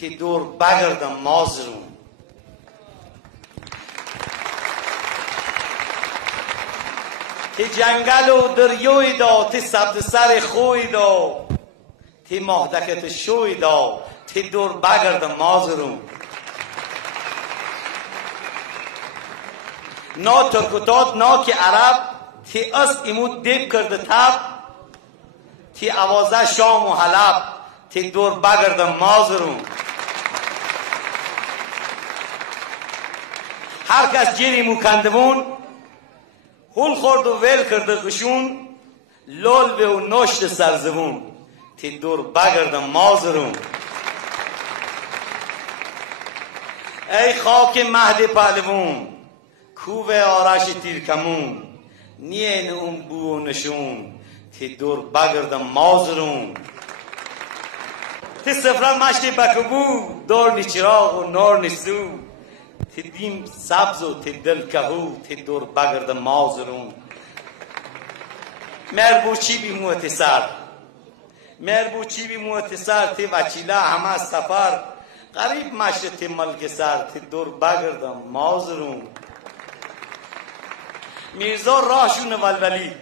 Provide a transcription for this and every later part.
تی دور بگردم مازرون. تی جنگل و دریوی دا، تی سبز سر خوی دا، تی مهدکت شوی دا، تی دور بگردم مازرون. نا ترکتات نا که عرب، تی از ایمود دیب کرده تب، تی آوازه شام و حلب، تی دور بگردم مازرون. هر کس جیری مکندمون هول خورد و ویل کرده خشون، لول به و نشت سرزمون، تی دور بگردم مازرون. ای خاک مهد پهلوون، کوه آرش تیرکمون، نیه اون بو و نشون، تی دور بگردم مازرون. تی سفران مشتی بکبو، دور نی چراغ و نور نی سو، تی دیم سبز و تی دل کهو، تی دور بگردم مازرون. مربوچی بی موت سر، مربوچی بی موت سر، تی وچیله همه سفر، قریب مشت تی ملک سر، تی دور بگردم مازرون. میرزا راشون ولولی،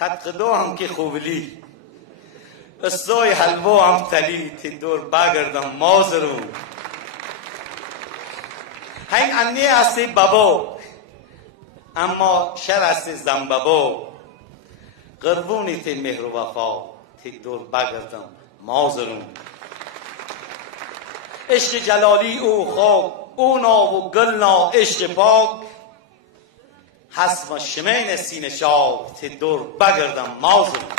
کتقدو هم که خوبلی، قصای حلوا هم تلی، تی دور بگردم مازرون. هین انی هستی بابا، اما شر هستی زنبابا، قربونی تی مهر و وفا، تی دور بگردم مازرون. عشق جلالی او خاک، او نا و گلنا عشق پاک، حسب شمین سینه شاک، تی دور بگردم مازرون.